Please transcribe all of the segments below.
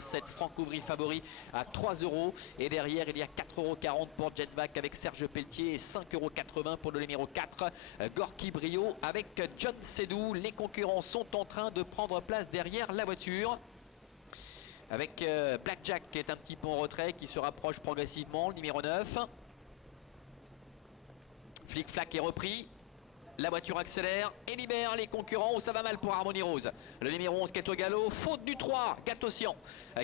numéro 7, Franck Ouvry favori à 3 €. Et derrière, il y a 4,40 € pour Jetvac avec Serge Pelletier et 5,80 € pour le numéro 4, Gorky Brio avec John Sédou. Les concurrents sont en train de prendre place derrière la voiture. Avec Blackjack qui est un petit peu en retrait, qui se rapproche progressivement, le numéro 9. Flic Flac est repris. La voiture accélère et libère les concurrents. Oh, ça va mal pour Harmonie Rose. Le numéro 11 qui est au galop. Faute du 3, Gatossian.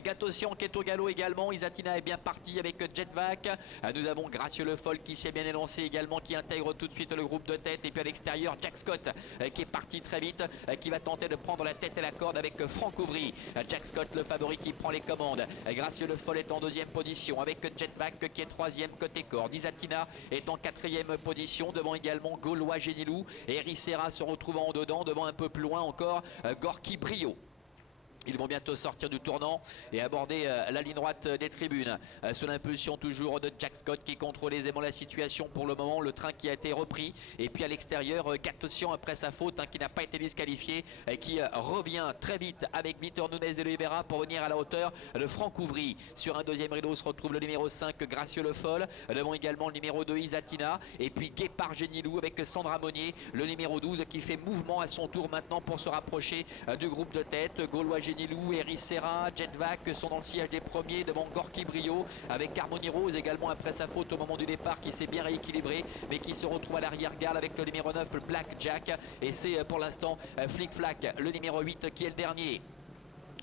Gatossian qui est au galop également. Isatina est bien parti avec Jetvac. Nous avons Gracieux Le Foll qui s'est bien élancé également, qui intègre tout de suite le groupe de tête. Et puis à l'extérieur, Jack Scott qui est parti très vite, qui va tenter de prendre la tête et la corde avec Franck Ouvry. Jack Scott, le favori, qui prend les commandes. Gracieux Le Foll est en deuxième position avec Jetvac qui est troisième côté corde. Isatina est en quatrième position devant également Gaulois Génilou. Et Ricera se retrouvant en dedans, devant un peu plus loin encore Gorky Brio. Ils vont bientôt sortir du tournant et aborder la ligne droite des tribunes. Sous l'impulsion toujours de Jack Scott qui contrôle aisément la situation pour le moment. Le train qui a été repris. Et puis à l'extérieur, Gatossian après sa faute, qui n'a pas été disqualifié, qui revient très vite avec Vitor Nunez de Oliveira pour venir à la hauteur de Franck Ouvry. Sur un deuxième rideau se retrouve le numéro 5, Gracieux Le Foll. Devant également le numéro 2, Isatina. Et puis Guépard Génilou avec Sandra Monnier, le numéro 12, qui fait mouvement à son tour maintenant pour se rapprocher du groupe de tête. Gaulois Génilou, Ricera, Jetvac sont dans le sillage des premiers devant Gorky Brio avec Harmonie Rose également après sa faute au moment du départ, qui s'est bien rééquilibré mais qui se retrouve à l'arrière-garde avec le numéro 9, Blackjack. Et c'est pour l'instant Flic Flac, le numéro 8, qui est le dernier.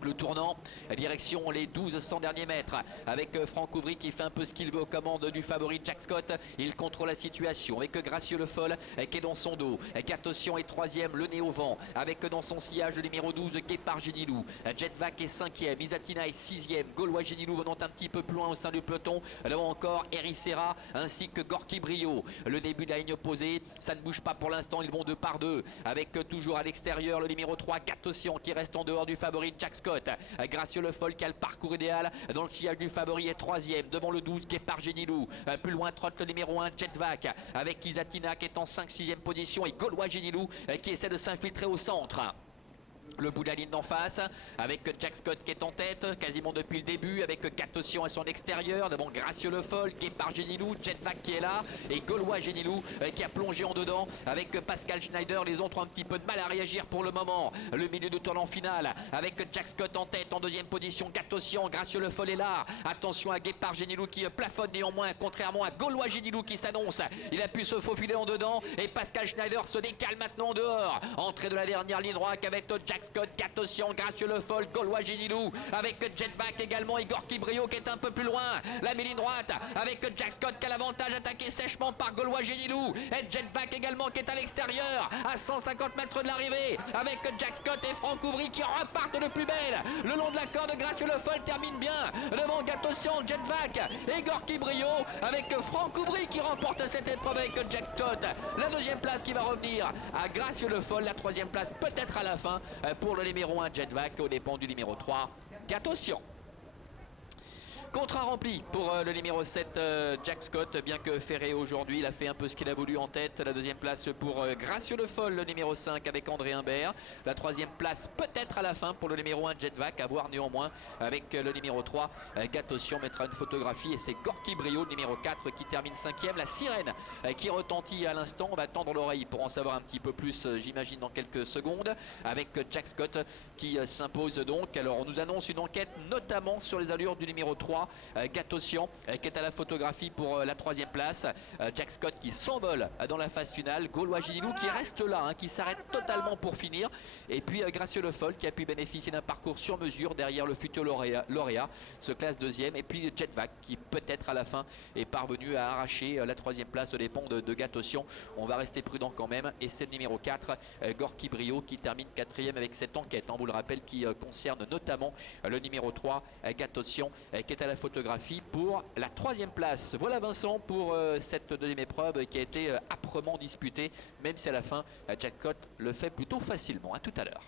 Le tournant, direction les 1200 derniers mètres avec Franck Ouvry qui fait un peu ce qu'il veut aux commandes du favori Jack Scott. Il contrôle la situation avec Gracieux Le Foll qui est dans son dos. Gatossian est troisième, le nez au vent, avec dans son sillage le numéro 12, Guépard Génilou. Jetvac est cinquième, Isatina est sixième, Gaulois Génilou venant un petit peu plus loin au sein du peloton. Devant encore Ricera ainsi que Gorky Brio. Le début de la ligne opposée, ça ne bouge pas pour l'instant, ils vont deux par deux avec toujours à l'extérieur le numéro 3, Gatossian, qui reste en dehors du favori Jack Scott. Gracieux Le Foll qui a le parcours idéal dans le sillage du favori est troisième devant le 12 Guépard Génilou. Plus loin trotte le numéro 1 Jetvac avec Isatina qui est en 5-6e position et Gaulois Génilou qui essaie de s'infiltrer au centre. Le bout de la ligne d'en face avec Jack Scott qui est en tête quasiment depuis le début, avec Gatossian à son extérieur devant Gracieux Le Foll, Guépard Génilou, Jetvac qui est là et Gaulois Génilou qui a plongé en dedans avec Pascal Schneider. Les autres ont un petit peu de mal à réagir pour le moment. Le milieu de tournant final avec Jack Scott en tête, en deuxième position Gatossian, Gracieux Le Foll est là. Attention à Guépard Génilou qui plafonne néanmoins, contrairement à Gaulois Génilou qui s'annonce. Il a pu se faufiler en dedans et Pascal Schneider se décale maintenant en dehors. Entrée de la dernière ligne droite avec Jack Scott, Gatossian, Gracieux Le Foll, Gaulois Génilou avec Jetvac également et Gorky Brio qui est un peu plus loin. La ligne droite avec Jack Scott qui a l'avantage, attaqué sèchement par Gaulois Génilou et Jetvac également qui est à l'extérieur à 150 mètres de l'arrivée avec Jack Scott et Franck Ouvry qui repartent de plus belle. Le long de la corde, Gracieux Le Foll termine bien devant Gatossian, Jetvac et Gorky Brio avec Franck Ouvry qui remporte cette épreuve avec Jack Scott. La deuxième place qui va revenir à Gracieux Le Foll, la troisième place peut-être à la fin pour le numéro 1 Jetvac au dépend du numéro 3 Gatossian. Contrat rempli pour le numéro 7 Jack Scott, bien que ferré aujourd'hui, il a fait un peu ce qu'il a voulu en tête. La deuxième place pour Gracieux Le Foll, le numéro 5 avec André Humbert. La troisième place peut-être à la fin pour le numéro 1 Jetvac, à voir néanmoins avec le numéro 3 Gatossian. Mettra une photographie et c'est Gorky Brio, le numéro 4, qui termine 5e. La sirène qui retentit à l'instant, on va tendre l'oreille pour en savoir un petit peu plus, j'imagine dans quelques secondes, avec Jack Scott qui s'impose donc. Alors on nous annonce une enquête notamment sur les allures du numéro 3 Gatossian qui est à la photographie pour la troisième place. Jack Scott qui s'envole dans la phase finale. Gaulois Génilou qui reste là, qui s'arrête totalement pour finir. Et puis Gracieux Le Foll qui a pu bénéficier d'un parcours sur mesure derrière le futur lauréat, se classe deuxième. Et puis Jetvac qui peut-être à la fin est parvenu à arracher la troisième place aux dépens de Gatossian. On va rester prudent quand même. Et c'est le numéro 4 Gorky Brio qui termine quatrième avec cette enquête, on vous le rappelle, qui concerne notamment le numéro 3 Gatossian qui est à la photographie pour la troisième place. Voilà Vincent pour cette deuxième épreuve qui a été âprement disputée, même si à la fin Jack Scott le fait plutôt facilement. À tout à l'heure.